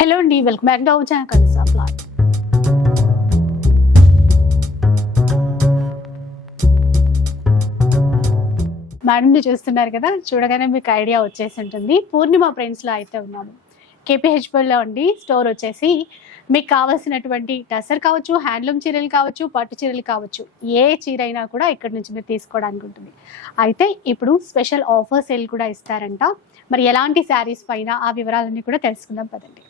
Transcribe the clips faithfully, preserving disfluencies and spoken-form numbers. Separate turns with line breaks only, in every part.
Hello అండి, welcome back to our channel కలిసా flat. మేడంని చూస్తున్నారు కదా, చూడగానే మీకు ఐడియా వచ్చేసి ఉంటుంది. పూర్ణిమ ప్రింట్స్లో అయితే ఉన్నాము. కేపీహెచ్పీలో ఉండి స్టోర్ వచ్చేసి మీకు కావాల్సినటువంటి టసర్ కావచ్చు, హ్యాండ్లూమ్ చీరలు కావచ్చు, పట్టు చీరలు కావచ్చు, ఏ చీర అయినా కూడా ఇక్కడ నుంచి మీరు తీసుకోవడానికి ఉంటుంది. అయితే ఇప్పుడు స్పెషల్ ఆఫర్ సేల్ కూడా ఇస్తారంట. మరి ఎలాంటి శారీస్ పైన ఆ వివరాలన్నీ కూడా తెలుసుకుందాం పదండి.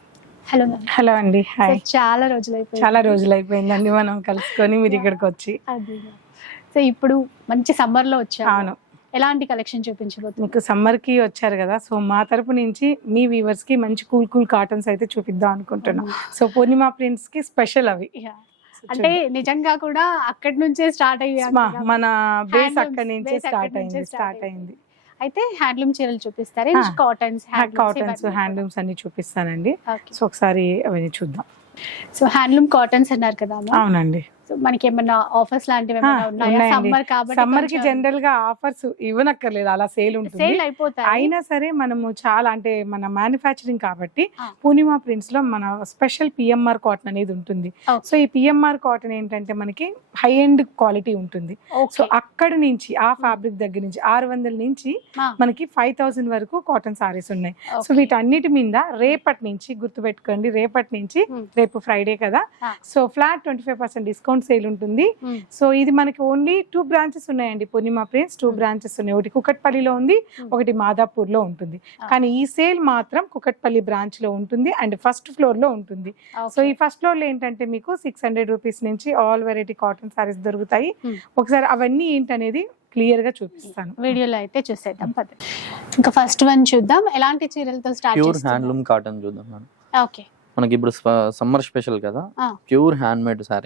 హలో
హలో అండి, హాయ్.
చాలా రోజులు అయిపోయింది
చాలా రోజులు అయిపోయిందండి మనం కలుసుకొని మీరు ఇక్కడికి వచ్చి.
అది సో ఇప్పుడు మంచి సమ్మర్ లో వచ్చాము.
అవును,
ఎలాంటి కలెక్షన్ చూపించబోతుంది?
మీకు సమ్మర్ కి వచ్చారు కదా, సో మా తరపు నుంచి మీ వ్యూవర్స్ కి మంచి కూల్ కూల్ కాటన్స్ అయితే చూపిద్దాం అనుకుంటున్నాం. సో పూర్ణిమ ప్రింట్స్ కి స్పెషల్ అవి.
అంటే నిజంగా కూడా అక్కడి నుంచే స్టార్ట్ అయ్యాయి.
మన బేస్ అక్కడి నుంచే స్టార్ట్ అయింది స్టార్ట్ అయింది
అయితే హ్యాండ్లూమ్ చీరలు చూపిస్తారు, కాటన్స్
కాటన్స్ హ్యాండ్లూమ్స్ అన్ని చూపిస్తానండి. సో ఒకసారి అవన్నీ చూద్దాం.
సో హ్యాండ్లూమ్ కాటన్స్ అన్నారు కదా.
అవునండి.
సో మనకి ఏమన్నా ఆఫర్స్ లాంటివి ఉన్నాయా? సమ్మర్ కాబట్టి
సమ్మర్ కి జనరల్ గా ఆఫర్స్ ఇవ్వనక్కర్లేదు, అలా సేల్ ఉంటుంది.
సేల్ అయిపోతాయి.
అయినా సరే మనము చాలా అంటే మన మ్యానుఫ్యాక్చరింగ్ కాబట్టి పూర్ణిమ ప్రింట్స్ లో మన స్పెషల్ పిఎంఆర్ కాటన్ అనేది ఉంటుంది. సో ఈ పిఎంఆర్ కాటన్ ఏంటంటే మనకి హై ఎండ్ క్వాలిటీ ఉంటుంది. సో అక్కడ నుంచి ఆ ఫ్యాబ్రిక్ దగ్గర నుంచి ఆరు వందల నుంచి మనకి ఫైవ్ థౌసండ్ వరకు కాటన్ సారీస్ ఉన్నాయి. సో వీటన్నిటి మీద రేపటి నుంచి గుర్తుపెట్టుకోండి, రేపటి నుంచి రేపు ఫ్రైడే కదా, so flat twenty five percent discount sale ఉంటుంది. సో ఇది మనకి ఓన్లీ టూ బ్రాంచెస్ ఉన్నాయండి. పూర్ణిమ ప్రింట్స్ టూ బ్రాంచెస్ ఉన్నాయి. ఒకటి కుకట్పల్లిలో ఉంది, ఒకటి మాదాపూర్ లో ఉంటుంది. కానీ ఈ సేల్ మాత్రం కుకట్పల్లి బ్రాంచ్ లో ఉంటుంది అండ్ ఫస్ట్ ఫ్లోర్ లో ఉంటుంది. సో ఈ ఫస్ట్ ఫ్లోర్ లో ఏంటంటే మీకు సిక్స్ హండ్రెడ్ రూపీస్ నుంచి ఆల్ వెరైటీ కాటన్ సారీస్ దొరుకుతాయి. ఒకసారి అవన్నీ ఏంటనేది క్లియర్ గా చూపిస్తాను,
వీడియోలో అయితే చూసేద్దాం. ఇంకా ఫస్ట్ వన్ చూద్దాం. ఎలాంటి చీరలతో స్టార్ట్
ప్యూర్ హ్యాండ్లూమ్ కాటన్ చూద్దాం మనం.
ఓకే,
మనకి ఇప్పుడు సమ్మర్ స్పెషల్ కదా, ప్యూర్ హ్యాండ్ మేడ్ సారీ.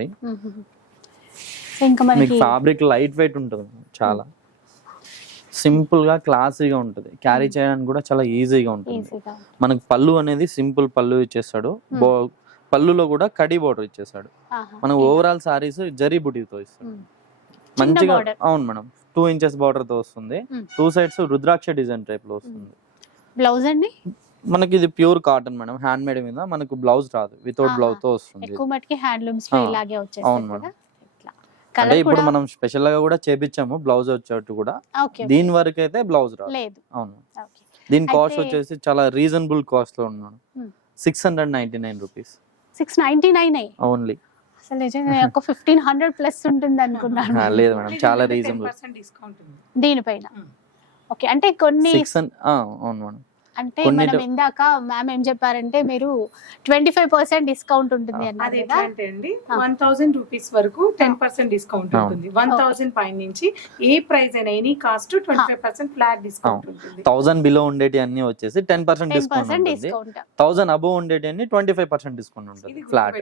ఇంకా
మీకు ఫ్యాబ్రిక్ లైట్ వెయిట్ ఉంటుంది, చాలా సింపుల్ గా క్లాసీగా ఉంటుంది, క్యారీ చేయడానికి కూడా చాలా ఈజీగా ఉంటుంది. మనకి పళ్ళు అనేది సింపుల్ పళ్ళు ఇచ్చేస్తాడు, పళ్ళులో కూడా కడి బోర్డర్ ఇచ్చేస్తాడు. మనకు ఓవరాల్ సారీస్ జరీ బుటీతో ఇస్తాడు మంచిగా. అవును మేడం, టూ ఇంచెస్ బార్డర్ తో వస్తుంది, two sides rudraksha design type లో వస్తుంది.
బ్లౌజ్ అండి
మనకి ఇది pure cotton madam, hand made మీద మనకు బ్లౌజ్ రాదు, వితౌట్ బ్లౌజ్ తో వస్తుంది.
ఎక్కువ మటుకి హ్యాండ్లూమ్స్ లో ఇలాగే వచ్చేస్తుంది.
అవును మేడం, అంటే ఇప్పుడు మనం స్పెషల్ గా కూడా చేపించాము బ్లౌజ్ వచ్చేట్టు కూడా. దీని వరకు అయితే బ్లౌజ్ రాదు. అవును, దీని కాస్ట్ వచ్చేసి చాలా రీజనబుల్ కాస్ట్ లో ఉన్నాను, six hundred ninety nine rupees.
Six ninety nine
only.
అసలు నిజంగా ఒక ఫిఫ్టీన్ హండ్రెడ్ ప్లస్ ఉంటుంది అనుకున్నాను.
లేదు మేడం, చాలా రీజనబుల్
దీనిపైన. ఓకే, అంటే కొన్ని
అవును మేడం,
అంటే మనం ఇందాక మ్యామ్ ఏం చెప్పారంటే మీరు ట్వంటీ ఫైవ్ పర్సెంట్ డిస్కౌంట్ ఉంటుంది అన్నది.
వన్ థౌసండ్ రూపీస్ వరకు టెన్ పర్సెంట్ డిస్కౌంట్ ఉంటుంది. వన్ థౌసండ్ పైన నుంచి ఏ ప్రైస్ అయినా any cost twenty five percent flat discount ఉంటుంది.
థౌసండ్ బిలో ఉండేటి అన్ని వచ్చేసి టెన్ పర్సెంట్ డిస్కౌంట్ ఉంటుంది. థౌసండ్ అబోవ్ ఉండేటి అన్ని ట్వంటీ ఫైవ్ పర్సెంట్ డిస్కౌంట్ ఉంటుంది ఫ్లాట్.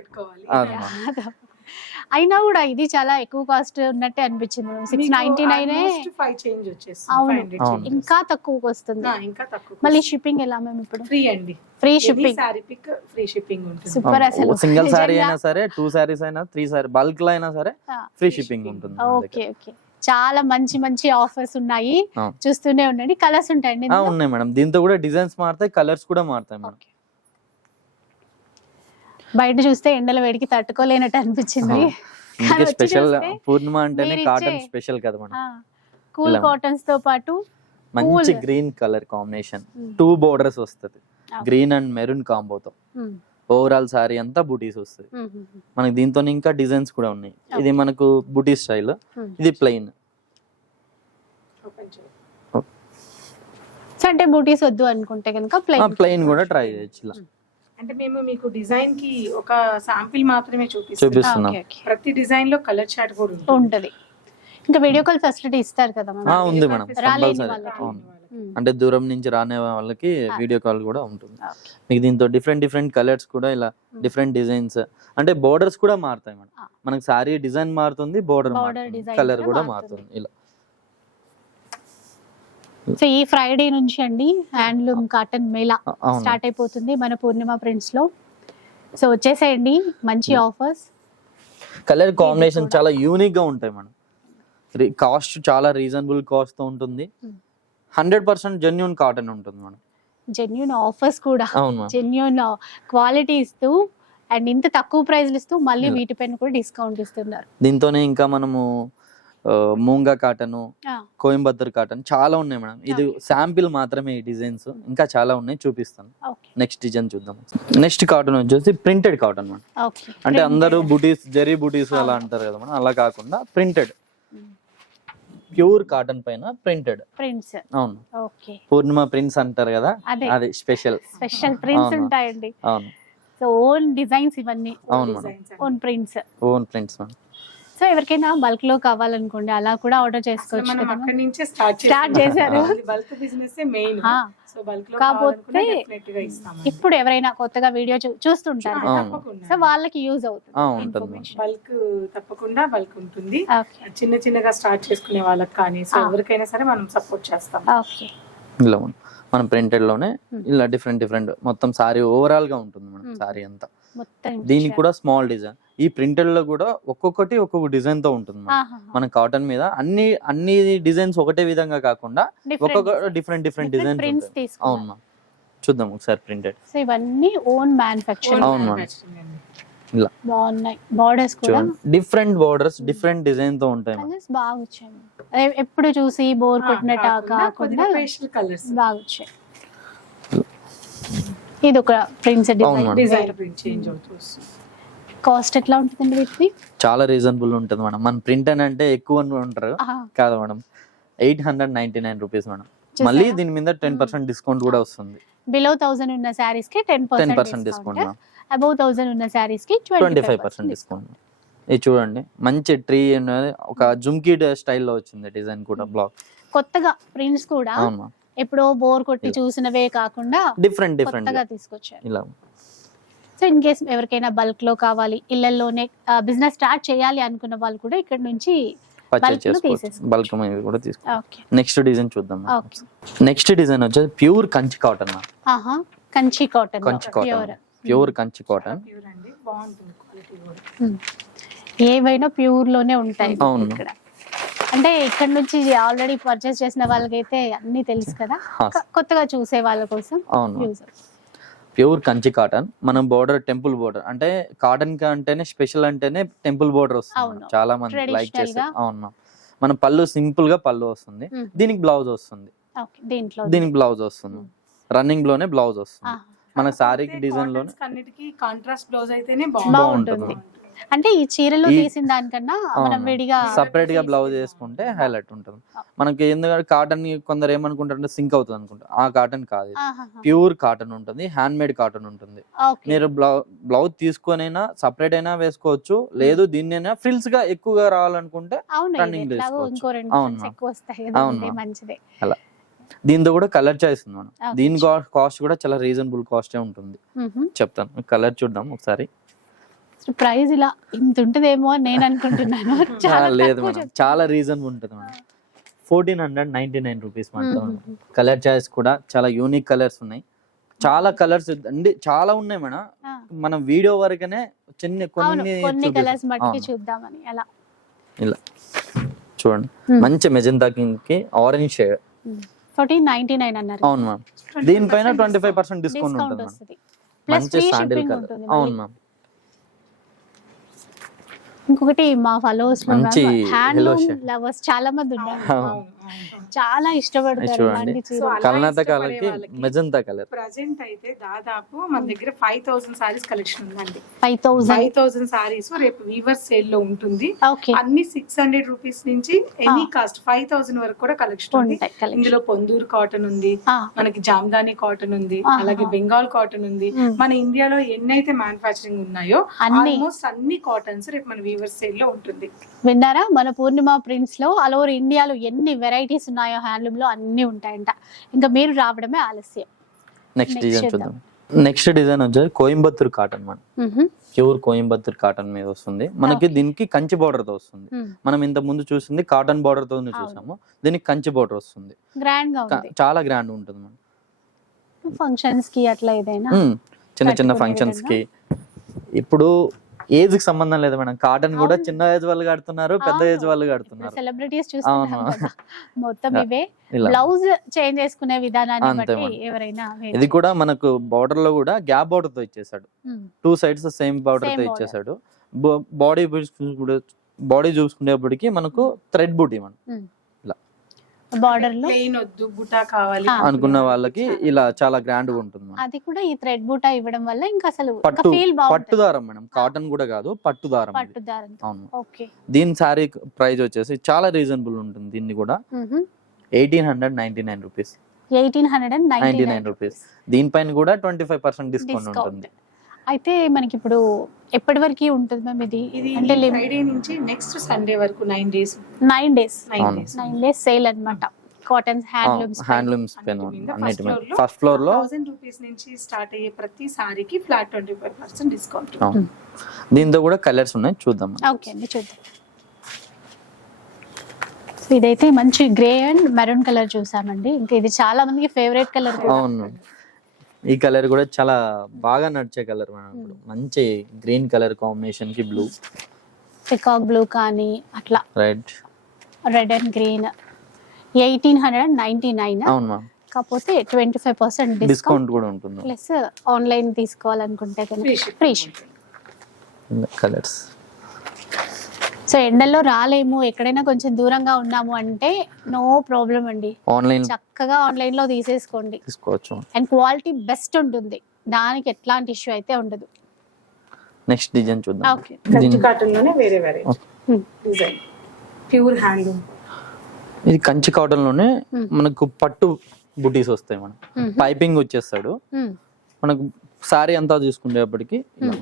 అయినా కూడా ఇది చాలా ఎక్కువ కాస్ట్ ఉన్నట్టే అనిపించింది. సిక్స్ నైన్టీ నైన్ అవును, ఇంకా తక్కువకి వస్తుంది. మళ్ళీ షిప్పింగ్ ఎలా మేము ఇప్పుడు?
ఫ్రీ అండి,
ఫ్రీ షిప్పింగ్,
ఫ్రీ షిప్పింగ్ ఉంటుంది.
సూపర్. అసలు
సింగిల్ సారీ అయినా సరే, టూ సారీస్ అయినా, త్రీ సారీ బల్క్ లో అయినా సరే ఫ్రీ షిప్పింగ్ ఉంటుంది.
ఓకే ఓకే, చాలా మంచి మంచి ఆఫర్స్ ఉన్నాయి, చూస్తూనే ఉండండి. కలర్స్ ఉంటాయండి?
ఉన్నాయి మేడం, దీంతో కూడా డిజైన్స్ మారుతాయి, కలర్స్ కూడా మారుతాయి మేడం.
బయట చూస్తే ఎండల వేడికి తట్టుకోలేనట్టు అనిపించింది.
స్పెషల్ పూర్ణిమ అంటేనే కాటన్ స్పెషల్ కదా మేడం.
కూల్ కాటన్స్ తో పాటు
మంచి green colour combination, two borders వస్తుంది, గ్రీన్ అండ్ మెరూన్ కాంబోతో. ఓవరాల్ సారీ అంతా బూటీస్ వస్తుంది మనకి. దీంతో ఇంకా డిజైన్స్ కూడా ఉన్నాయి. ఇది మనకు బూటీ స్టైల్, ఇది ప్లెయిన్.
అంటే బూటీస్ వద్దు అనుకుంటే కనుక ప్లెయిన్
ప్లెయిన్ కూడా ట్రై చేయొచ్చు. ఇలా
అంటే మేము మీకు డిజైన్ కి ఒక శాంపిల్ మాత్రమే చూపిస్తున్నాం. ప్రతి డిజైన్ లో కలర్ చార్ట్ కూడా
ఉంటది. ఇంకా వీడియో కాల్ ఫెసిలిటీ ఇస్తారు కదా?
ఉంది మేడం, అంటే దూరం నుంచి రానే వాళ్ళకి వీడియో కాల్ కూడా ఉంటుంది. మీకు దీంతో డిఫరెంట్ డిఫరెంట్ కలర్స్ కూడా, ఇలా డిఫరెంట్ డిజైన్స్, అంటే బోర్డర్స్ కూడా మారుతాయి మేడం. మనకి సారీ డిజైన్ మారుతుంది, బోర్డర్ కలర్ కూడా మారుతుంది. ఇలా
సో ఈ ఫ్రైడే నుంచి అండి హ్యాండ్లూమ్ కాటన్ మేళా స్టార్ట్ అయిపోతుంది మన పూర్ణిమ ప్రింట్స్ లో. సో వచ్చేసేయండి, మంచి ఆఫర్స్.
కలర్ కాంబినేషన్ చాలా యూనిక్ గా ఉంటాయి మేడం. కాస్ట్ చాలా రీజనబుల్ కాస్ట్ తో ఉంటుంది. హండ్రెడ్ పర్సెంట్ జెన్యూన్ కాటన్ ఉంటుంది మేడం.
జెన్యున్ ఆఫర్స్ కూడా,
అవును మ్యామ్.
జెన్యున్ క్వాలిటీ ఇస్తూ అండ్ ఇంత తక్కువ ప్రైస్లు ఇస్తూ మళ్ళీ
ఇలా.
వీటిపైన కూడా డిస్కౌంట్ ఇస్తున్నారు.
దీంతోనే ఇంకా మనము ఆ, మూంగా కాటన్,
ఆ,
కోయంబత్తూర్ కాటన్ చాలా ఉన్నాయి మేడం. ఇది శాంపిల్ మాత్రమే ఈ డిజైన్స్, ఇంకా చాలా ఉన్నాయి చూపిస్తాను.
ఓకే
నెక్స్ట్ డిజైన్ చూద్దాం. నెక్స్ట్ కాటన్ వచ్చేసి ప్రింటెడ్ కాటన్ మేడం.
ఓకే
అంటే అందరూ బుటీస్ జరీ బుటీస్ అలా అంటారు కదా మేడం, అలా కాకుండా ప్రింటెడ్ ప్యూర్ కాటన్ పైన ప్రింటెడ్.
ప్రింట్స్.
అవును,
ఓకే
పూర్ణిమ ప్రింట్స్ అంటారు కదా,
అదే
అది స్పెషల్.
స్పెషల్ ప్రింట్స్
అవును.
ఉంటాయండి.
అవును
సో ఓన్ డిజైన్స్ ఇవన్నీ,
అవును madam,
own prints.
Own prints madam.
So ఎవరికైనా బల్క్ లో కావాలనుకోండి అలా కూడా ఆర్డర్ చేసుకోవచ్చు
మనం
కదా.
అక్కడి నుంచే స్టార్ట్
Start చేశారు.
Bulk business main.
ఆ,
సో బల్క్ లో
కాకపోతే
కావాలనుకుంటే డెఫినెట్ గా ఇస్తాం.
ఇప్పుడు ఎవరైనా కొత్తగా వీడియో చూస్తుంటారు కదా,
అవును.
సో వాళ్ళకి యూజ్ అవుతుంది
ఆ, ఉంటుంది.
ఇన్ఫర్మేషన్.
బల్క్ తప్పకుండా బల్క్ ఉంటుంది.
ఓకే
చిన్న చిన్నగా స్టార్ట్ చేసుకునే వాళ్ళకి కానీ, సో
ఆ.
ఎవరికైనా సరే మనం సపోర్ట్ చేస్తాం.
ఓకే
ఇలా ఉంది. మన ప్రింటెడ్ లోనే ఇలా డిఫరెంట్ డిఫరెంట్ మొత్తం సారీ ఓవరాల్ గా ఉంటుంది మేడం.
Hmm.
సారీ అంతా
మొత్తం
దీనికి కూడా స్మాల్ డిజైన్. ఈ ప్రింటెడ్ లో కూడా ఒక్కొక్కటి ఒక్కొక్క డిజైన్ తో ఉంటుంది మేడం.
ఆహా.
మన కాటన్ మీద అన్ని అన్ని డిజైన్స్ ఒకటే విధంగా కాకుండా ఒక్కొక్క డిఫరెంట్ డిఫరెంట్ డిజైన్
ప్రింట్స్
అవును
తీసుకున్నాం.
మ్యామ్. చూద్దాం ఒకసారి ప్రింటెడ్.
సో ఇవన్నీ ఓన్ మ్యానుఫ్యాక్చరింగ్.
అవును మ్యామ్. ఇలా
బాగున్నాయి బార్డర్స్ కూడా.
చూడండి, డిఫరెంట్ బోర్డర్స్ డిఫరెంట్ డిజైన్ తో ఉంటాయి మేడం.
కలర్స్ బాగా వచ్చాయి. అదే ఎప్పుడు చూసి బోర్ కొట్టినట్టు కాకుండా
ఫేషియల్ కలర్స్
బాగా వచ్చాయి. ఇది ఒక ప్రింట్స్
అవును
design.
Madam.
Design print change అవుతూ వస్తుంది.
కాస్ట్ ఎట్లా ఉంటుందండి వీటిది?
చాలా రీజనబుల్ ఉంటుంది మేడం. మన ప్రింట్ అని అంటే ఎక్కువ అని ఉంటారు
ఆహా.
కాదు madam, eight hundred ninety nine rupees madam.
చూసారా?
మళ్ళీ దీని మీద టెన్ పర్సెంట్ డిస్కౌంట్ కూడా వస్తుంది.
బిలో థౌసండ్ ఉన్న శారీస్ కి ten
ten
percent
percent discount
discount, above thousand ఉన్న శారీస్ కి
ట్వంటీ ఫైవ్ పర్సెంట్ డిస్కౌంట్. ఇది చూడండి, మంచి ట్రీ అనేది ఒక జుమ్కీ స్టైల్లో వచ్చింది డిజైన్ కూడా. బ్లాక్
కొత్తగా ప్రింట్స్ కూడా
అవును మ్యామ్.
ఎప్పుడో బోర్ కొట్టి చూసినవే కాకుండా
డిఫరెంట్ డిఫరెంట్
కొత్తగా తీసుకొచ్చారు.
ఇలా.
సో ఇన్ కేస్ ఎవరికైనా బల్క్ లో కావాలి, ఇళ్లలోనే బిజినెస్ స్టార్ట్ చేయాలి అనుకున్న వాళ్ళు కూడా ఇక్కడ నుంచి
పర్చేజ్
bulk లో
చేసుకోవచ్చు.
తీసేసుకోవచ్చు.
బల్క్ మీద కూడా తీసుకో.
ఓకే
నెక్స్ట్ డిజైన్ చూద్దాం.
ఓకే.
నెక్స్ట్ డిజైన్ వచ్చేసి ప్యూర్ కంచి కాటన్ మ్యామ్.
ఆహా Kanchi cotton.
Kanchi cotton,
pure
pure Kanchi cotton.
Pure అండి, బాగుంటుంది క్వాలిటీ కూడా.
ఏవైనా ప్యూర్ లోనే ఉంటాయి
అవును.
ఇక్కడ. అంటే ఇక్కడ నుంచి ఆల్రెడీ పర్చేస్ చేసిన వాళ్ళకైతే అన్ని తెలుసు కదా,
హా.
కొ- కొత్తగా చూసే వాళ్ళ కోసం
అవును,
యూజ్ అవుతుంది.
Pure Kanchi cotton. మనం బోర్డర్ టెంపుల్ బోర్డర్ అంటే కాటన్ అంటేనే స్పెషల్ అంటేనే టెంపుల్ బోర్డర్ వస్తుంది.
అవును.
చాలా మంది లైక్
Traditional
చేస్తారు.
గా.
అవును మ్యామ్. మన పళ్ళు సింపుల్ గా పళ్ళు వస్తుంది,
మ్మ్.
దీనికి బ్లౌజ్ వస్తుంది,
ఓకే దీంట్లో
దీనికి బ్లౌజ్ వస్తుంది, రన్నింగ్ లోనే బ్లౌజ్ వస్తుంది.
ఆహా.
మన సారీకి డిజైన్ లోనే
Cottons అన్నిటికీ కాంట్రాస్ట్ బ్లౌజ్ అయితేనే
బాగుంటుంది.
బాగుంటుంది.
అంటే ఈ చీరలో
ఈ-
తీసిన దానికన్నా మనం
అవును.
విడిగా
సపరేట్ గా బ్లౌజ్ వేసుకుంటే హైలైట్ ఉంటుంది. మనకి ఎందుకంటే కాటన్ కొందరు ఏమనుకుంటారంటే సింక్ అవుతుంది అనుకుంటారు, ఆ కాటన్ కాదు.
ఆహాహా.
ప్యూర్ కాటన్ ఉంటుంది, హ్యాండ్ మేడ్ కాటన్ ఉంటుంది.
ఓకే.
మీరు బ్లౌ బ్లౌజ్ తీసుకొనైనా సపరేట్ అయినా వేసుకోవచ్చు, లేదు దీన్నైనా ఫ్రిల్స్ గా ఎక్కువగా రావాలనుకుంటే
అవును ఇది
running
ఎట్లాగో
చేసుకోవచ్చు.
ఇంకో రెండు
అవును
cents
మ్యామ్.
ఎక్కువ వస్తాయి కదా,
అవును
ఉంటే
మ్యామ్.
మంచిదే.
అలా. దీంతో కూడా కలర్ చాయిస్ ఉంది మనం.
Okay.
దీని కాస్ట్ కూడా చాలా రీజనబుల్ కాస్టే ఉంటుంది. చెప్తాను, కలర్ చూద్దాం ఒకసారి.
ప్రైస్ ఇలా ఇంత ఉంటుందేమో అని నేను అనుకుంటున్నాను. చాలా
లేదు
తక్కువ
మేడం,
చెప్తున్నారు.
చాలా రీజనబుల్ ఉంటుంది madam. Fourteen hundred ninety nine rupees మాత్రం.
మ్మ్.
కలర్ చాయిస్ కూడా చాలా యూనిక్ కలర్స్ ఉన్నాయి. చాలా కలర్స్ అండి, చాలా ఉన్నాయి మేడం.
ఆ.
మనం వీడియో వరకనే చిన్న
అవును
కొన్ని
కొన్ని
చూపిస్తాం.
కలర్స్ మట్టికి
అవును.
చూద్దామని అలా.
ఇలా చూడండి,
మ్మ్.
మంచి మెజెంతా కి orange shade.
Fourteen ninety nine అన్నారు.
అవును మ్యామ్. దీనిపైన twenty five percent discount
discount
ఉంటుంది మ్యామ్.
వస్తుంది. ప్లస్
మంచి
ఫ్రీ
శాండిల్
షిప్పింగ్
కలర్.
ఉంటుంది.
అవును
మళ్ళీ.
మ్యామ్.
ఇంకొకటి మా ఫాలోవర్స్ లో
మంచి
హ్యాండ్లూమ్
yellow shade.
లవర్స్ చాలా మంది ఉన్నారు.
అవును.
చాలా ఇష్టపడతారు
అది చూడండి.
ఇలాంటి చీరలు.
So, అలా
కల్నాత
ఇష్టపడే
కలర్ కి
వాళ్ళకి
మెజంతా కలర్.
ప్రజెంట్ అయితే దాదాపు మన దగ్గర ఫైవ్ థౌసండ్ సారీస్ కలెక్షన్ ఉందండి.
Five thousand
five thousand saris రేపు వీవర్ సేల్ లో ఉంటుంది.
ఓకే
అన్ని సిక్స్ హండ్రెడ్ రూపీస్ నుంచి ఎనీ కాస్ట్ ఫైవ్ థౌసండ్ వరకు కూడా కలెక్షన్ ఉంది.
ఉంటాయి collection.
ఇందులో పొందూరు కాటన్ ఉంది,
ఆ,
మనకి జామ్దాని కాటన్ ఉంది,
ఆహా.
అలాగే బెంగాల్ కాటన్ ఉంది.
మ్మ్.
మన ఇండియాలో ఎన్నైతే మ్యానుఫాక్చరింగ్ ఉన్నాయో
అన్ని.
ఆల్మోస్ట్ అన్ని కాటన్స్ రేపు మన వీవర్ సేల్ లో ఉంటుంది.
విన్నారా? మన పూర్ణిమ ప్రింట్స్ లో ఆల్ ఓవర్ ఇండియాలో ఎన్ని వెరైటీస్ ఉన్నాయో హ్యాండ్లూమ్ లో అన్ని ఉంటాయంట. ఇంకా మీరు రావడమే ఆలస్యం.
నెక్స్ట్
Next
డిజైన్
చూద్దాం.
చూద్దాం. నెక్స్ట్ డిజైన్ వచ్చేసి కోయంబత్తూర్ కాటన్ మేడం.
మ్హూ.
ప్యూర్ కోయంబత్తూర్ కాటన్ మీద వస్తుంది మనకి.
Okay.
దీనికి కంచి బార్డర్ తో వస్తుంది.
మ్మ్.
మనం ఇంత ముందు చూసింది కాటన్ బార్డర్ తో చూసాము, దీనికి కంచి బార్డర్ వస్తుంది.
గ్రాండ్ గా
క-
ఉంది.
చాలా గ్రాండ్ ఉంటుంది మేడం.
ఫంక్షన్స్ కి అట్లా ఏదైనా
మ్మ్. చిన్న చిన్న
కట్టుకునే
ఫంక్షన్స్ కి. ఇప్పుడు ఏజ్ కి సంబంధం లేదు మేడం. కాటన్ కూడా
అవును.
చిన్న ఏజ్ వాళ్ళు కడుతున్నారు, పెద్ద
అవును.
ఏజ్ వాళ్ళు కడుతున్నారు.
సెలబ్రిటీస్ చూస్తున్నాం
అవును.
కదా, మొత్తం ఇవే.
ఇలా
బ్లౌజ్ చేంజ్ చేసుకునే విధానాన్ని
అంతే
బట్టి
మేడం.
ఎవరైనా
ఇది కూడా మనకు బార్డర్ లో కూడా గ్యాప్ బార్డర్ తో ఇచ్చేసాడు.
ఉమ్,
two sides same border
Same
తో
border.
ఇచ్చేసాడు. బాడీ బాడీ చూసుకునేప్పటికి మనకు థ్రెడ్ బూటీ మనం
ఉమ్.
ఇలా
బార్డర్ లో
ప్లెయిన్ వద్దు బుటా కావాలి
ఆ.
అనుకున్న వాళ్ళకి ఇలా చాలా గ్రాండ్ గా ఉంటుంది మేడం.
అది కూడా ఈ థ్రెడ్ బూటా ఇవ్వడం వల్ల ఇంకా అసలు
పట్టు
ఫీల్
పట్టు
బాగుంటుంది.
దారం మేడం, కాటన్ కూడా కాదు, పట్టు దారం ఇది.
పట్టు దారంతో.
అవును.
ఓకే.
దీని శారీ ప్రైస్ వచ్చేసి చాలా రీజనబుల్ ఉంటుంది. దీన్ని కూడా eighteen hundred ninety nine rupees
eighteen hundred and
ninety
ninety
nine rupees. దీనిపైన కూడా ట్వంటీ ఫైవ్ పర్సెంట్ డిస్కౌంట్ ఉంటుంది.
అయితే మనకి ఇప్పుడు ఎప్పటి వరకు ఉంటుంది మ్యామ్ ఇది?
ఇది
అంటే
ఫ్రైడే నుంచి నెక్స్ట్ సండే వరకు nine days
nine days
nine
అవును.
డేస్
నైన్ డేస్ సేల్ అన్నమాట. Cottons, handlooms.
హ్యాండ్లూమ్స్ పైన
అన్నిటి మీద
అన్నిటి మీద
first floor లో
ఫస్ట్ ఫ్లోర్ లో
థౌసండ్ రూపీస్ నుంచి స్టార్ట్ అయ్యే ప్రతి సారీకి flat twenty five percent discount.
అవును. దీంతో కూడా కలర్స్ ఉన్నాయి, చూద్దాం.
ఓకే అండి, చూద్దాం. సో ఇదైతే మంచి గ్రే అండ్ మెరూన్ కలర్ చూసామండి. ఇంకా ఇది చాలా మందికి ఫేవరెట్ కలర్.
అవును, ఈ కలర్ కూడా చాలా బాగా నడిచే కలర్ మేడం. ఇప్పుడు మంచి గ్రీన్ కలర్ కాంబినేషన్ కి బ్లూ,
పికాక్ బ్లూ కానీ అట్లా
red
red and green. Eighteen hundred and ninety nine.
అవును మ్యామ్.
కాకపోతే twenty five percent discount
discount కూడా ఉంటుంది.
ప్లస్ ఆన్లైన్ తీసుకోవాలనుకుంటే కనుక ఫ్రీ షిప్.
కలర్స్
సో ఎండల్లో రాలేము, ఎక్కడైనా కొంచెం దూరంగా ఉన్నాము అంటే నో ప్రాబ్లం అండి,
ఆన్లైన్
చక్కగా ఆన్లైన్ లో తీసేసుకోండి.
తీసుకోవచ్చు.
అండ్ క్వాలిటీ బెస్ట్ ఉంటుంది, దానికి ఎట్లాంటి ఇష్యూ అయితే ఉండదు.
నెక్స్ట్ డిజైన్ చూద్దాం.
ఓకే.
కంచి కాటన్ లోనే వేరే వేరే
Hmm.
Design, pure handloom.
ఇది కంచి కాటన్ లోనే
Hmm.
మనకు పట్టు బుటీస్ వస్తాయి. మనం
Mhm.
పైపింగ్ వచ్చేస్తాడు.
Hmm.
మనకు సారీ అంతా చూసుకునేప్పటికి ఇలా.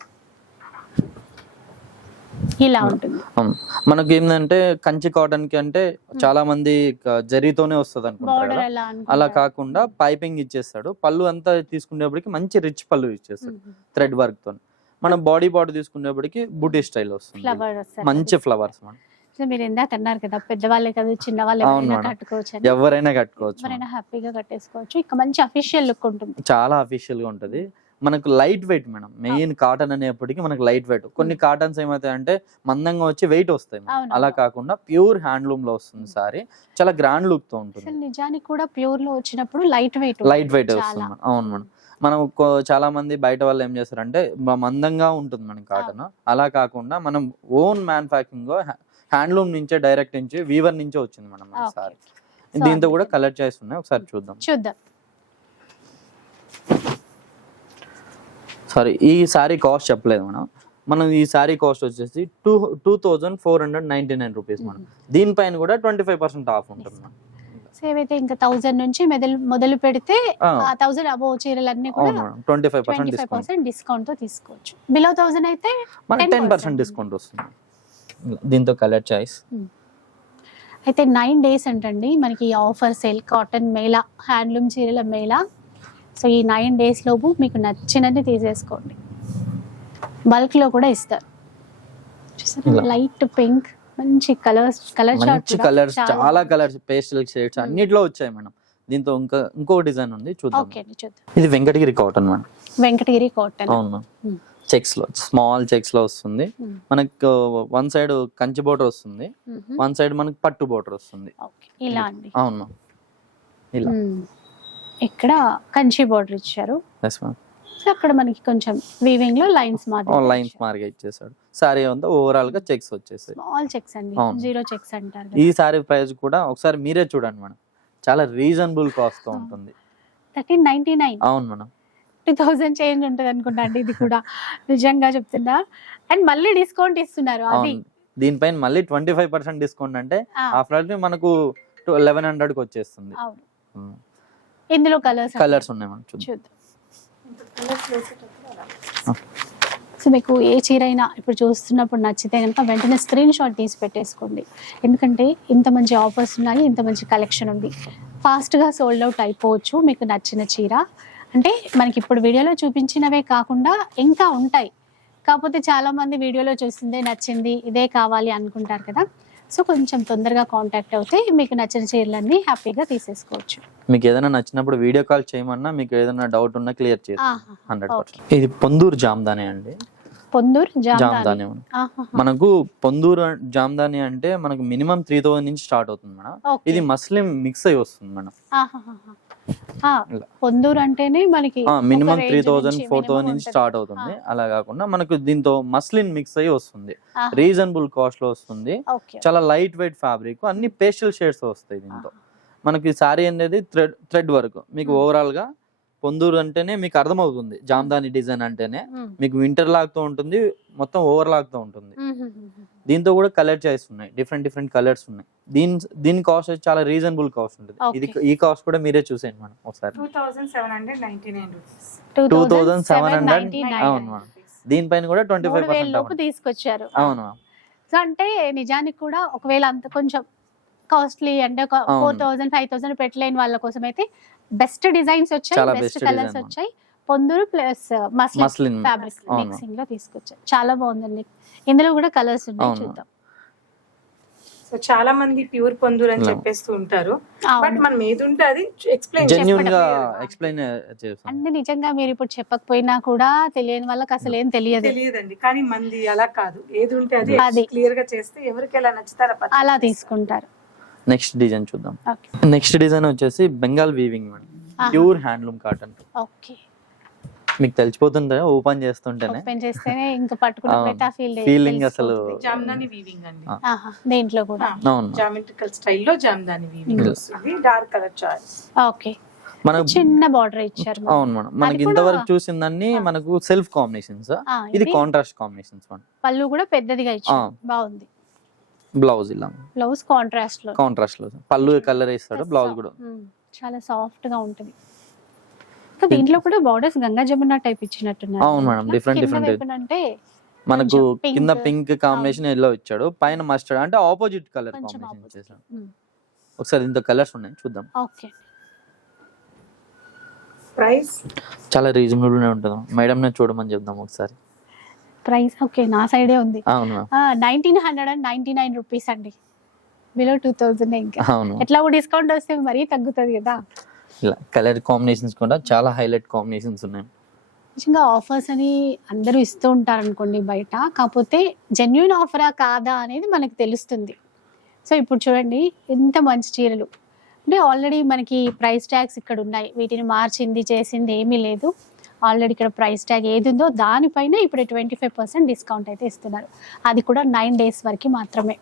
ఇలా ఉంటుంది.
అవును. మనకి ఏంటంటే కంచి కాటన్ కి అంటే చాలా మంది క- జరీతోనే వస్తుంది అనుకుంటారు
బార్డర్
కదా.
ఎలా
అలా కాకుండా పైపింగ్ ఇచ్చేస్తాడు. పళ్ళు అంతా తీసుకునేప్పటికి మంచి రిచ్ పళ్ళు ఇచ్చేస్తాడు థ్రెడ్ వర్క్ తో. మనం బాడీ పార్ట్ తీసుకునేప్పటికి బూటీ స్టైల్ వస్తుంది,
ఫ్లవర్
మంచి ఫ్లవర్స్.
సో మీరు ఇందాక అన్నారు కదా, పెద్దవాళ్ళే కదా చిన్న వాళ్ళు
అవును
ఎవరైనా
మేడం.
కట్టుకోవచ్చు అని.
ఎవరైనా కట్టుకోవచ్చు.
ఎవరైనా హ్యాపీగా కట్టేసుకోవచ్చు. ఇక మంచి అఫీషియల్ లుక్ ఉంటుంది.
చాలా అఫీషియల్ గా ఉంటది. మనకు light weight madam, main cotton అనేప్పటికీ మనకు లైట్ వెయిట్. కొన్ని కాటన్స్ ఏమైతాయి అంటే మందంగా వచ్చి వెయిట్ వస్తాయి మేడం.
అవును.
అలా కాకుండా ప్యూర్ హ్యాండ్లూమ్ లో వస్తుంది సారీ, చాలా గ్రాండ్ లుక్ తో ఉంటుంది.
అసలు నిజానికి కూడా ప్యూర్ లో వచ్చినప్పుడు లైట్ వెయిట్
లైట్ వెయిట్ వస్తుంది మేడం. అవును మేడం. మనం కొ- చాలా మంది బయట వాళ్ళు ఏం చేస్తారంటే బ- మందంగా ఉంటుంది మన కాటన్. అలా కాకుండా మనం ఓన్ మ్యానుఫాక్చరింగ్ హ్యాండ్లూమ్ నుంచే డైరెక్ట్ నుంచి వీవర్ నుంచే వచ్చింది మనం
Okay.
సారీ.
So,
దీంతో కూడా కలర్ చాయిస్ ఉన్నాయి, ఒకసారి చూద్దాం.
చూద్దాం.
సారీ, ఈ సారీ కాస్ట్ చెప్పలేదు మనం. మనం ఈ సారీ కాస్ట్ వచ్చేసి two two thousand four hundred ninety nine rupees మనం. దీనిపైన కూడా ట్వంటీ ఫైవ్ పర్సెంట్ ఆఫ్ ఉంటుంది మనం.
సో ఏవైతే ఇంకా థౌసండ్ నుంచి మొదలు మొదలు పెడితే
ఆ,
ఆ థౌసండ్ అబో చీరలన్నీ
అవును
కూడా
madam, twenty five percent
twenty five
discount.
Percent discount తో తీసుకోవచ్చు. బిలో థౌసండ్ అయితే
మనకి టెన్ పర్సెంట్ డిస్కౌంట్ వస్తుంది. దీంతో కలర్ చాయిస్.
అయితే నైన్ డేస్ అంటండి మనకి ఆఫర్ సేల్, కాటన్ మేళా, హ్యాండ్లూమ్ చీరల మేళా. సో ఈ నైన్ డేస్ లోపు మీకు నచ్చినది తీసేసుకోండి. బల్క్ లో కూడా ఇస్తారు.
ఇలా.
లైట్ పింక్, మంచి కలర్స్, కలర్
మంచి కలర్స్, చాలా కలర్స్, పేస్టల్ షేడ్స్ అన్నిట్లో వచ్చాయి మేడం. దీంతో ఇంకా ఇంకో డిజైన్ ఉంది, చూద్దాం.
ఓకే అండి, చూద్దాం.
ఇది Venkatagiri cotton madam.
Venkatagiri cotton.
అవును, చెక్స్ లో స్మాల్ చెక్స్ లో వస్తుంది. మనకు వన్ సైడ్ కంచి బోర్డర్ వస్తుంది, వన్ సైడ్ మనకి పట్టు బోర్డర్ వస్తుంది.
ఓకే, ఇలా అండి.
అవును, ఇలా.
మ్మ్. ఇక్కడ కంచి బోర్డర్ ఇచ్చారు.
Yes ma'am.
సో అక్కడ మనకి కొంచెం వీవింగ్ లో లైన్స్ మాత్రం
లైన్స్ మార్గా ఇచ్చేసాడు. సారీ అంతా ఓవరాల్ గా చెక్స్ వచ్చేసాయి.
స్మాల్ చెక్స్ అండి,
అవును.
జీరో చెక్స్ అంటారు
ఈ సారీ ప్రైస్ కూడా ఒకసారి మీరే చూడండి మేడం, చాలా రీజనబుల్ కాస్ట్ తో ఉంటుంది.
థర్టీన్ నైన్టీ నైన్
అవును మేడం.
టూ థౌసండ్ చేంజ్ ఉంటుంది అనుకుంటా అండి ఇది కూడా, నిజంగా చెప్తున్నా. అండ్ మళ్ళీ డిస్కౌంట్ ఇస్తున్నారు అది.
అవును, దీనిపైన మళ్ళీ ట్వంటీ ఫైవ్ పర్సెంట్ డిస్కౌంట్ అంటే
ఆ,
ఆఫ్టర్ మనకు లెవెన్ హండ్రెడ్ కి వచ్చేస్తుంది.
అవును. ఇందులో కలర్స్
కలర్స్ ఉన్నాయి మనం చూద్దాం.
చూద్దాం. సో మీకు ఏ చీర అయినా ఇప్పుడు చూస్తున్నప్పుడు నచ్చితే కనుక వెంటనే స్క్రీన్ షాట్ తీసి పెట్టేసుకోండి. ఎందుకంటే ఇంత మంచి ఆఫర్స్ ఉన్నాయి, ఇంత మంచి కలెక్షన్ ఉంది. ఫాస్ట్గా సోల్డ్ అవుట్ అయిపోవచ్చు మీకు నచ్చిన చీర. అంటే మనకి ఇప్పుడు వీడియోలో చూపించినవే కాకుండా ఇంకా ఉంటాయి. కాకపోతే చాలామంది వీడియోలో చూసిందే నచ్చింది, ఇదే కావాలి అనుకుంటారు కదా. సో కొంచెం తొందరగా కాంటాక్ట్ అవుతే మీకు నచ్చిన చీరలన్నీ హ్యాపీగా తీసేసుకోవచ్చు.
మీకు ఏదైనా నచ్చినప్పుడు వీడియో కాల్ చేయమన్నా, మీకు ఏదైనా డౌట్ ఉన్నా క్లియర్ చేస్తాం
ఆహా,
హండ్రెడ్
ఓకే.
పర్సెంట్. ఇది పొందూరు జామ్దానే అండి.
పొందూరు జామ్దాని
జామ్దాని మేడం. మనకు పొందూరు అం- జామ్దాని అంటే మనకు మినిమం త్రీ థౌసండ్ నుంచి స్టార్ట్ అవుతుంది మేడం.
ఓకే.
ఇది మస్లిం మిక్స్ అయి వస్తుంది మేడం.
ఆహాహాహా. ఆ,
ఇలా.
పొందూరు అంటేనే మనకి
మినిమం
ఒక
త్రీ
range
థౌసండ్
నుంచి
ఫోర్
minimum
థౌసండ్ నుంచి
ఉంటది.
స్టార్ట్ అవుతుంది.
ఆ.
అలా కాకుండా మనకు దీంతో మస్లిన్ మిక్స్ అయ్యి వస్తుంది.
ఆహా.
రీజనబుల్ కాస్ట్ లో వస్తుంది.
ఓకే.
చాలా లైట్ వెయిట్ ఫ్యాబ్రిక్, అన్ని పేస్టల్ షేడ్స్ వస్తాయి దీంతో. మనకి సారీ అనేది థ్రెడ్ థ్రెడ్ వర్క్. మీకు
Hmm.
ఓవరాల్ గా పొందూరు అంటేనే మీకు అర్థమవుతుంది. జామ్దాని డిజైన్ అంటేనే
ఉమ్.
మీకు వింటర్ లాగ్తో ఉంటుంది, మొత్తం ఓవర్ లాగ్తో ఉంటుంది.
ఉమ్, ఉమ్, ఉమ్.
దీంతో కూడా కలర్ చాయిస్ ఉన్నాయి, డిఫరెంట్ డిఫరెంట్ కలర్స్ ఉన్నాయి. దీని దీని కాస్ట్ అయితే చాలా రీజనబుల్ కాస్ట్ ఉంటుంది. ఇది
Okay.
ఈ కాస్ట్ కూడా మీరే చూసేయండి మేడం ఒకసారి.
Two thousand seven hundred ninety nine rupees.
Two thousand seven hundred
ninety nine.
అవును మేడం. దీనిపైన కూడా ట్వంటీ
మూడు
ఫైవ్
వేల
పర్సెంట్
లోపు తీసుకొచ్చారు.
అవును మ్యామ్.
సో అంటే నిజానికి కూడా ఒకవేళ అంత కొంచెం కాస్ట్లీ అంటే ఒక
అవును.
ఫోర్ థౌసండ్ ఫైవ్ థౌసండ్ పెట్టలేని వాళ్ళ కోసం అయితే బెస్ట్ డిజైన్స్ వచ్చాయి,
చాలా
బెస్ట్
best
కలర్స్
design.
వచ్చాయి. Ponduru plus muslin
muslin
fabric
అవును.
మిక్సింగ్ లో తీసుకొచ్చారు. చాలా బాగుందండి. ఇందులో కూడా కలర్స్ ఉన్నాయి,
అవును.
చూద్దాం.
సో చాలా మంది ప్యూర్ పొందూరు అని
No.
చెప్పేస్తూ ఉంటారు, బట్
అవును.
మనం ఏది ఉంటే అది ఎక్స్ప్లెయిన్
జెన్యున్ గా
చెప్పడం
ఎక్స్ప్లెయిన్ చేస్తాం.
అంటే నిజంగా మీరు ఇప్పుడు చెప్పకపోయినా కూడా తెలియని వాళ్ళకి అసలు ఏం తెలియదు.
తెలియదండి. కానీ మంది అలా కాదు, ఏది ఉంటే అది
అది.
క్లియర్ గా చేస్తే ఎవరికి ఎలా నచ్చుతారో పర్చేస్
అలా
చేస్తారు.
తీసుకుంటారు.
నెక్స్ట్ డిజైన్ చూద్దాం.
ఓకే.
నెక్స్ట్ డిజైన్ వచ్చేసి బెంగాల్ వీవింగ్ మేడం.
ఆహా.
Pure handloom cotton.
ఓకే.
మీకు తెలిసిపోతుందా ఓపెన్ చేస్తుంటేనే
ఓపెన్ చేస్తేనే ఇంకా పట్టుకున్నప్పుడైతే ఆ ఫీల్
ఫీలింగ్ అసలు
జామ్దాని వీవింగ్ అండి,
ఆ.
దేంట్లో కూడా.
అవును.
జామెట్రికల్ స్టైల్లో జామ్దాని వీవింగ్
Yes.
వస్తుంది. Dark colour choice.
ఓకే.
మనకు
చిన్న బార్డర్ ఇచ్చారు మనకి.
అవును మేడం. మనకి
అది కూడా-
ఇంతవరకు చూసిందన్ని మనకు సెల్ఫ్ కాంబినేషన్స్.
ఆ,
ఇది
ఇది
కాంట్రాస్ట్ కాంబినేషన్స్ మేడం.
పళ్ళు కూడా పెద్దదిగా ఇచ్చారు, బాగుంది.
బ్లౌజ్ ఇలా
బ్లౌజ్ కాంట్రాస్ట్ లో
కాంట్రాస్ట్ లో పళ్ళు కలర్ ఇస్తాడు, బ్లౌజ్ కూడా
ఉమ్, చాలా సాఫ్ట్ గా ఉంటుంది. ఇంకా దీంట్లో కూడా బార్డర్స్ గంగా జమున టైప్ ఇచ్చినట్టున్నారు.
అవును మేడం,
ఇట్లా
different
కింద
different
వైపున అంటే
మనకు
కొంచెం pink,
కింద పింక్ కాంబినేషన్ ఎల్లో ఇచ్చాడు, పైన మస్టర్డ్ అంటే ఆపోజిట్ కలర్
కొంచెం
కాంబినేషన్
opposite.
ఇచ్చేసాడు.
ఉమ్,
ఒకసారి ఇంత కలర్స్ ఉన్నాయి చూద్దాం.
ఓకే.
ప్రైస్
చాలా రీజనబుల్ గా ఉంటుంది మేడం. నేను చూడమని చెప్దాం ఒకసారి.
ప్రైస్ ఓకే, నా సైడే ఉంది.
అవును ma'am.
Nineteen hundred and ninety nine rupees అండి, బిలో టూ థౌజండ్. ఇంకా
అవును.
ఎట్లా డిస్కౌంట్ వస్తే మరీ తగ్గుతుంది కదా.
ఇలా కలర్ కాంబినేషన్స్ కూడా చాలా హైలైట్ కాంబినేషన్స్ ఉన్నాయి.
నిజంగా ఆఫర్స్ అని అందరూ ఇస్తూ ఉంటారు అనుకోండి బయట, కాకపోతే జెన్యున్ ఆఫరా కాదా అనేది మనకు తెలుస్తుంది. సో ఇప్పుడు చూడండి ఎంత మంచి చీరలు అంటే ఆల్రెడీ మనకి ప్రైస్ ట్యాగ్స్ ఇక్కడ ఉన్నాయి, వీటిని మార్చింది చేసింది ఏమీ లేదు. ఆల్రెడీ ఇక్కడ ప్రైస్ ట్యాగ్ ఏది ఉందో దానిపైన ఇప్పుడు ట్వంటీ ఫైవ్ పర్సెంట్ డిస్కౌంట్ అయితే ఇస్తున్నారు, అది కూడా నైన్ డేస్ వరకు మాత్రమే.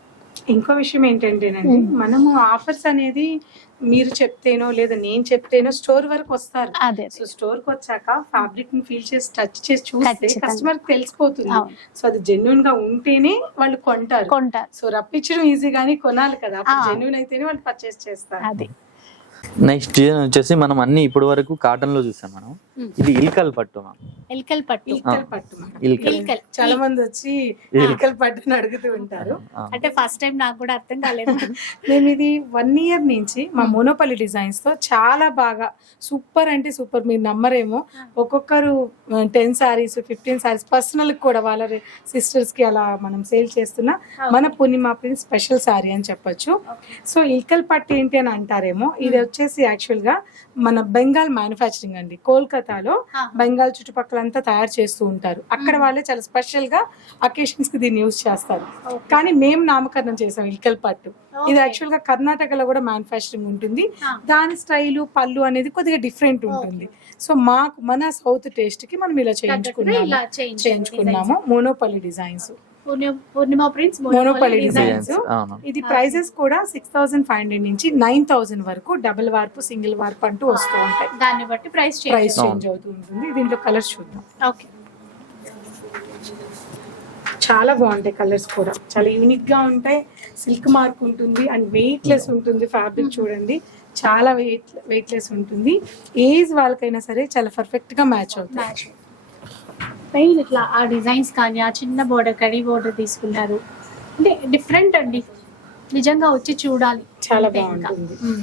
ఇంకో విషయం ఏంటంటేనండి, మనము ఆఫర్స్ అనేది మీరు చెప్తేనో లేదా నేను చెప్తేనో స్టోర్ వరకు వస్తారు.
అదే
సో స్టోర్ కి వచ్చాక ఫ్యాబ్రిక్ ని ఫీల్ చేసి టచ్ చేసి చూస్తే
ఖచ్చితంగా.
కస్టమర్ తెలిసిపోతుంది.
అవును.
సో అది జెన్యున్ గా ఉంటేనే వాళ్ళు కొంటారు.
కొంటారు.
సో రప్పించడం ఈజీ గానీ కొనాలి కదా,
ఆ.
జెన్యున్ అయితేనే వాళ్ళు పర్చేస్ చేస్తారు.
అది
నెక్స్ట్ డిజైన్ వచ్చేసి మనం అన్ని ఇప్పటి వరకు కాటన్ లో చూసాం మనం.
మ్మ్.
ఇది ఇల్కల్ పట్టు మ్యామ్.
ఎల్కల్ పట్టు.
ఇల్కల్ పట్టు మేడం.
ఇల్కల్.
ఇల్కల్.
చాలా మంది వచ్చి ఇల్కల్ పట్టుని అడుగుతూ ఉంటారు.
ఆ.
అంటే ఫస్ట్ టైం నాకు కూడా అర్థం కాలేదు.
మేము ఇది వన్ ఇయర్ నుంచి మా మోనోపల్లి డిజైన్స్ తో చాలా బాగా సూపర్ అంటే సూపర్, మీరు నమ్మరేమో, ఒక్కొక్కరు ten saris fifteen saris personal కూడా వాళ్ళ సిస్టర్స్ కి అలా మనం సేల్ చేస్తున్న మన పూర్ణిమ ప్రింట్ స్పెషల్ సారీ అని చెప్పొచ్చు. సో ఇల్కల్ పట్టు ఏంటి అని అంటారేమో, ఇది వచ్చేసి యాక్చువల్ గా మన బెంగాల్ మ్యానుఫ్యాక్చరింగ్ అండి. కోల్కతాలో బెంగాల్ చుట్టుపక్కలంతా తయారు చేస్తూ ఉంటారు. అక్కడ వాళ్ళే చాలా స్పెషల్ గా అకేషన్స్ కి దీన్ని యూజ్ చేస్తారు. కానీ మేము నామకరణం చేసాం ఇల్కల్ పట్టు. ఇది యాక్చువల్ గా కర్ణాటకలో కూడా మ్యానుఫ్యాక్చరింగ్ ఉంటుంది. దాని స్టైలు పళ్ళు అనేది కొద్దిగా డిఫరెంట్ ఉంటుంది. సో మాకు మన సౌత్ టేస్ట్ కి మనం ఇలా చేయించుకున్నాము
ఇలా చేయించారు
చేయించుకున్నాము మోనోపల్లి డిజైన్స్,
పూర్ణిమ ప్రింట్స్
మోనోపల్లి
డిజైన్స్.
డిజైన్స్.
అవును.
ఇది ప్రైజెస్ కూడా సిక్స్ థౌసండ్ ఫైవ్ హండ్రెడ్ నుంచి నైన్ థౌసండ్ వరకు డబుల్ వార్పు సింగిల్ వార్పు అంటూ వస్తూ ఉంటాయి.
దాన్ని బట్టి ప్రైస్
ప్రైస్
చేంజ్.
చేంజ్ అవుతూ ఉంటుంది. దీంట్లో కలర్స్ చూద్దాం.
ఓకే.
చాలా బాగుంటాయి కలర్స్ కూడా, చాలా యూనిక్ గా ఉంటాయి. సిల్క్ మార్క్ ఉంటుంది అండ్ వెయిట్ లెస్ ఉంటుంది. ఫ్యాబ్రిక్ చూడండి చాలా వెయిట్ వెయిట్ లెస్ ఉంటుంది. ఏజ్ వాళ్ళకైనా సరే చాలా పర్ఫెక్ట్ గా మ్యాచ్ అవుతుంది.
మ్యాచ్ పెయిన్ ఇట్లా ఆ డిజైన్స్ కానీ ఆ చిన్న బోర్డర్ కడీ బోర్డర్ తీసుకుంటారు అంటే డిఫరెంట్ అండి, నిజంగా వచ్చి చూడాలి.
చాలా
అంతే ఇంకా.
బాగుంటుంది.
మ్మ్.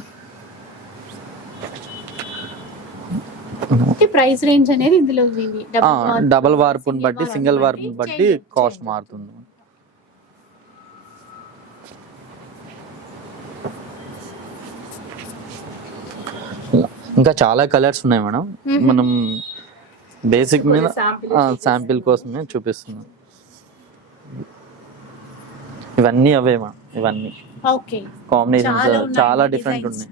అంటే ప్రైస్ రేంజ్ అనేది ఇందులో ఉంది.
ఆ, డబల్ వార్పుని బట్టి సింగిల్ వార్పుని బట్టి కాస్ట్ మారుతుంది. ఇంకా చాలా కలర్స్ ఉన్నాయి మేడం. మనం బేసిక్ మీద
sample
శాంపిల్ కోసమే చూపిస్తున్నాను. ఇవన్నీ అవే మా ఇవన్నీ
ఓకే
కాంబినేషన్స్ చాలా డిఫరెంట్ ఉన్నాయి.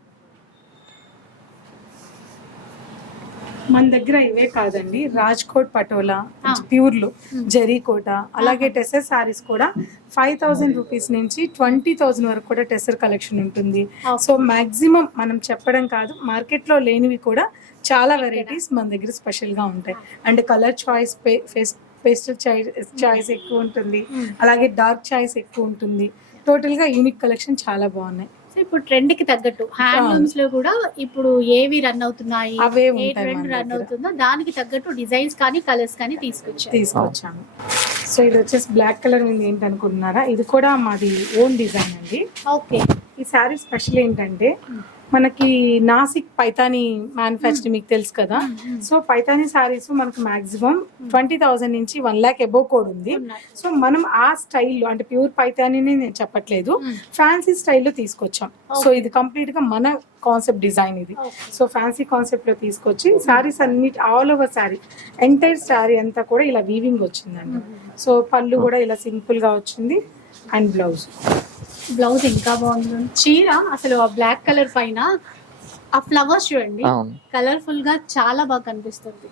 మన దగ్గర ఇవే కాదండి, రాజ్కోట్ పటోలా, ప్యూర్లు, జరీ కోట, అలాగే టెసర్ సారీస్ కూడా ఫైవ్ థౌసండ్ రూపీస్ నుంచి ట్వంటీ థౌసండ్ వరకు కూడా టెసర్ కలెక్షన్ ఉంటుంది. సో మాక్సిమం మనం చెప్పడం కాదు, మార్కెట్ లో లేనివి కూడా చాలా వెరైటీస్ మన దగ్గర స్పెషల్ గా ఉంటాయి. And colour choice, pastel choice ఎక్కువ ఉంటుంది, అలాగే డార్క్ చాయిస్ ఎక్కువ ఉంటుంది. టోటల్ గా యూనిక్ కలెక్షన్ చాలా బాగున్నాయి.
సో ఇప్పుడు ట్రెండ్ కి తగ్గట్టు హ్యాండ్లూమ్స్ లో కూడా ఇప్పుడు ఏవి రన్ అవుతున్నాయి,
అవే
ఏ
ఉంటాయి
ట్రెండ్
మన
రన్
దగ్గర.
అవుతుందో దానికి తగ్గట్టు డిజైన్స్ కానీ కలర్స్ కానీ తీసుకొచ్చారు.
తీసుకొచ్చాము. సో ఇది వచ్చేసి బ్లాక్ కలర్ ఉంది, ఏంటనుకుంటున్నారా, ఇది కూడా మాది ఓన్ డిజైన్ అండి.
ఓకే
ఈ శారీ స్పెషల్ ఏంటంటే మనకి నాసిక్ పైతాని మ్యానుఫ్యాక్చరింగ్ మీకు తెలుసు కదా. సో పైతాని శారీస్ మనకు మాక్సిమం ట్వంటీ థౌసండ్ నుంచి వన్ లాక్ అబోవ్ కోడ్ ఉంది. సో మనం ఆ స్టైల్లో అంటే ప్యూర్ పైతాని నేను చెప్పట్లేదు, ఫ్యాన్సీ స్టైల్లో తీసుకొచ్చాం. సో ఇది కంప్లీట్ గా మన కాన్సెప్ట్ డిజైన్ ఇది. సో ఫ్యాన్సీ కాన్సెప్ట్ లో తీసుకొచ్చి శారీస్ అన్ని all over sari entire sari అంతా కూడా ఇలా వీవింగ్ వచ్చిందండి. సో పళ్ళు కూడా ఇలా సింపుల్ గా వచ్చింది. అండ్ బ్లౌజ్
బ్లౌజ్ ఇంకా బాగుంది. చీర అసలు ఆ బ్లాక్ కలర్ పైన ఆ ఫ్లవర్స్ చూడండి, కలర్ఫుల్ గా చాలా బాగా కనిపిస్తుంది.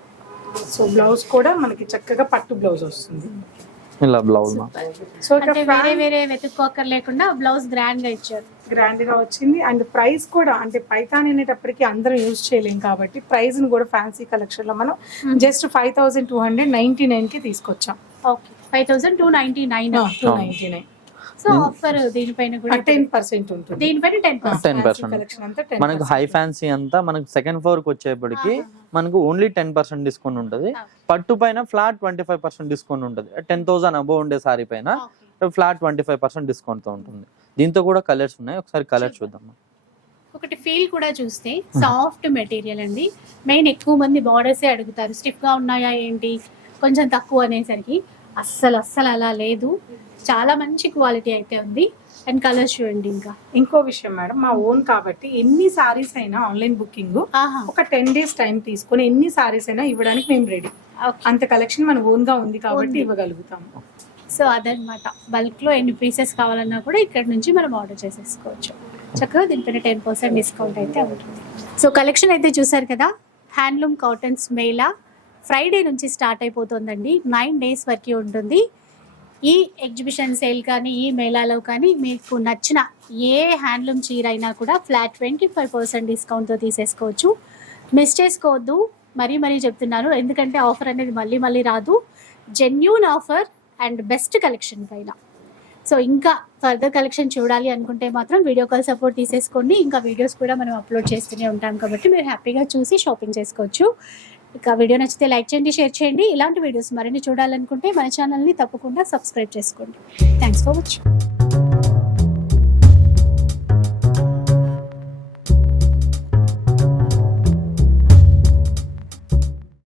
సో బ్లౌజ్ కూడా మనకి చక్కగా పట్టు బ్లౌజ్ వస్తుంది.
ఇలా బ్లౌజ్
సో
అంటే వేరే వేరే వెతుక్కోకర్ లేకుండా బ్లౌజ్ గ్రాండ్ గా ఇచ్చారు,
గ్రాండ్ గా వచ్చింది. అండ్ ప్రైస్ కూడా అంటే పైతాన్ అనేటప్పటికి అందరం యూజ్ చేయలేం కాబట్టి ప్రైస్ ని కూడా ఫ్యాన్సీ కలెక్షన్ లో మనం just five thousand two hundred ninety nine కి తీసుకొచ్చాం.
Okay five thousand two ninety nine
two ninety nine.
So offer దీనిపైన కూడా
టెన్ పర్సెంట్ ఉంటుంది.
దీనిపైన టెన్
టెన్ పర్సెంట్
కలెక్షన్ అంతా టెన్
మనకు హై ఫ్యాన్సీ అంతా మనకు సెకండ్ ఫ్లోర్ కి వచ్చేప్పటికి మనకు ఓన్లీ టెన్ పర్సెంట్ డిస్కౌంట్ ఉంటుంది. పట్టు పైన flat twenty five percent discount ఉంటుంది. టెన్ థౌసండ్ అబోవ్ ఉండే సారీ పైన flat twenty five percent discount తో ఉంటుంది. దీంతో కూడా కలర్స్ ఉన్నాయి, ఒకసారి కలర్స్ చూద్దాం.
ఒకటి ఫీల్ కూడా చూస్తే సాఫ్ట్ మెటీరియల్ అండి. మెయిన్ ఎక్కువ మంది బార్డర్సే అడుగుతారు, స్టిఫ్ గా ఉన్నాయా ఏంటి కొంచెం తక్కువ అనేసరికి అస్సలు అస్సలు అలా లేదు, చాలా మంచి క్వాలిటీ అయితే ఉంది. అండ్ కలర్స్ చూడండి. ఇంకా
ఇంకో విషయం మేడం, మా ఓన్ కాబట్టి ఎన్ని సారీస్ అయినా ఆన్లైన్ బుకింగ్ ఒక టెన్ డేస్ టైం తీసుకొని ఎన్ని సారీస్ అయినా ఇవ్వడానికి మేము రెడీ. అంత కలెక్షన్ మన ఓన్ గా ఉంది కాబట్టి ఇవ్వగలుగుతాము.
సో అదనమాట, బల్క్ లో ఎన్ని పీసెస్ కావాలన్నా కూడా ఇక్కడ నుంచి మనం ఆర్డర్ చేసేసుకోవచ్చు. చక్కగా దీనిపైన టెన్ పర్సెంట్ డిస్కౌంట్ అయితే ఉంటుంది. సో కలెక్షన్ అయితే చూసారు కదా, హ్యాండ్లూమ్ కాటన్స్ మేళా ఫ్రైడే నుంచి స్టార్ట్ అయిపోతుందండి, నైన్ డేస్ వరకు ఉంటుంది. ఈ ఎగ్జిబిషన్ సేల్ కానీ ఈ మేళాలో కానీ మీకు నచ్చిన ఏ హ్యాండ్లూమ్ చీర అయినా కూడా ఫ్లాట్ ట్వంటీ ఫైవ్ పర్సెంట్ డిస్కౌంట్తో తీసేసుకోవచ్చు. మిస్ చేసుకోవద్దు, మరీ మరీ చెప్తున్నాను, ఎందుకంటే ఆఫర్ అనేది మళ్ళీ మళ్ళీ రాదు. Genuine offer and best collection పైన. సో ఇంకా ఫర్దర్ కలెక్షన్ చూడాలి అనుకుంటే మాత్రం వీడియో కాల్ సపోర్ట్ తీసేసుకోండి. ఇంకా వీడియోస్ కూడా మనం అప్లోడ్ చేస్తూనే ఉంటాం కాబట్టి మీరు హ్యాపీగా చూసి షాపింగ్ చేసుకోవచ్చు. ఇక వీడియో నచ్చితే లైక్ చేయండి, షేర్ చేయండి. ఇలాంటి వీడియోస్ మరిన్ని చూడాలనుకుంటే మన ఛానల్ని తప్పకుండా సబ్స్క్రైబ్ చేసుకోండి. Thanks for watching.